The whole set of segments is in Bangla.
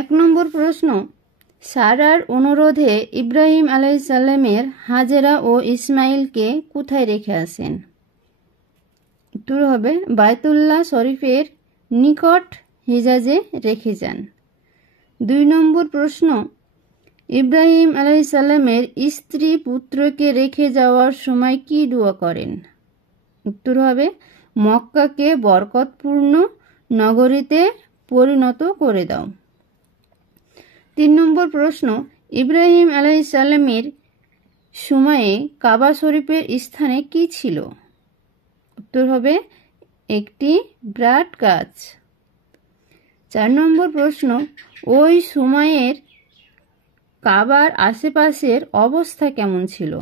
এক নম্বর প্রশ্ন, সারার অনুরোধে ইব্রাহিম আলাইহিস সালামের হাজেরা ও ইসমাইলকে কোথায় রেখে আসেন? উত্তর হবে বায়তুল্লাহ শরীফের নিকট হিজাজে রেখে যান। 2 নম্বর প্রশ্ন, ইব্রাহিম আলাইহিস সালামের স্ত্রী পুত্রকে রেখে যাওয়ার সময় কি দোয়া করেন? উত্তর হবে মক্কাকে বরকতপূর্ণ নগরীতে পরিণত করে দাও। 3 নম্বর প্রশ্ন, ইব্রাহিম আলাইহিস সালামের সময়ে কাবা শরীফের স্থানে কি ছিল? উত্তর হবে একটি বট গাছ। 4 নম্বর প্রশ্ন, ওই সময়ের কাবার আশেপাশের অবস্থা কেমন ছিল?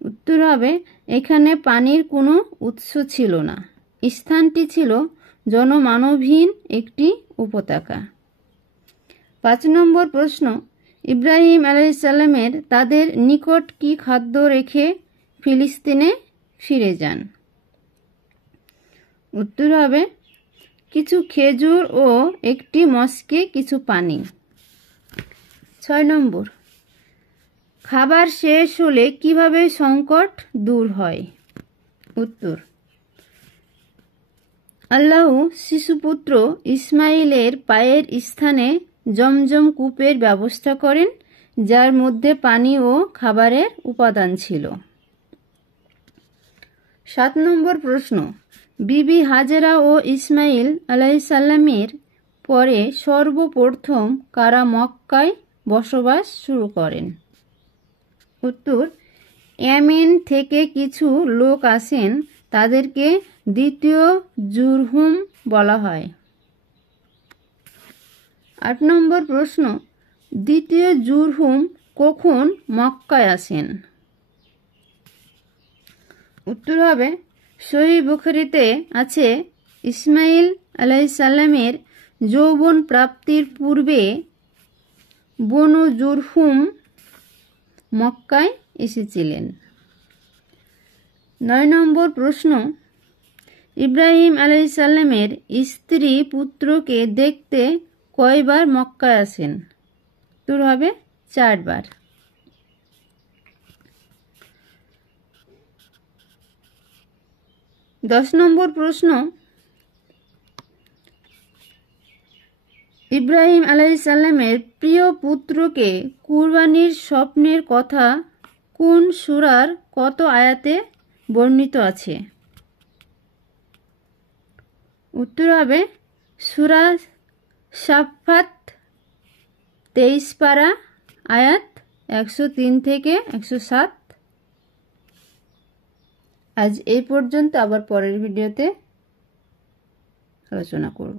উত্তর হবে এখানে পানির কোনো উৎস ছিল না। স্থানটি ছিল জনমানবহীন একটি উপত্যকা। 5 নম্বর প্রশ্ন, ইব্রাহিম আলাইহিস সালামের তাদের নিকট কি খাদ্য রেখে ফিলিস্তিনে ফিরে যান? উত্তর হবে কিছু খেজুর ও একটি মস্কে কিছু পানি। 6 নম্বর, খাবার শেষ হলে কিভাবে সংকট দূর হয়? উত্তর, আল্লাহ শিশুপুত্র ইসমাইলের পায়ের স্থানে জমজম কূপের ব্যবস্থা করেন, যার মধ্যে পানি ও খাবারের উপাদান ছিল। 7 নম্বর প্রশ্ন, বিবি হাজেরা ও ইসমাইল আলাইহিস সালামের পরে সর্বপ্রথম কারা মক্কায় বসবাস শুরু করেন? উত্তর, ইয়েমেন থেকে কিছু লোক আসেন, তাদেরকে দ্বিতীয় জুরহুম বলা হয়। 8 নম্বর প্রশ্ন, দ্বিতীয় জুরহুম কখন মক্কায় আসেন? উত্তর হবে সহিহ বুখারীতে আছে, ইসমাইল আলাইহিস সালামের যৌবন প্রাপ্তির পূর্বে বনু জুরহুম মক্কায় এসেছিলেন। 9 নম্বর প্রশ্ন, ইব্রাহিম আলাইহিস সালামের স্ত্রী পুত্রকে দেখতে কয়বার মক্কায় আসেন? উত্তর হবে 4 বার। 10 নম্বর প্রশ্ন, ইব্রাহিম আলাইহিস সালামের প্রিয় পুত্রকে কুরবানির স্বপ্নের কথা কোন সূরার কত আয়াতে বর্ণিত আছে? উত্তর হবে সূরা সাফফাত 23 পারা আয়াত 103 থেকে 107। আজ এই পর্যন্ত, আবার পরের ভিডিওতে আলোচনা করব।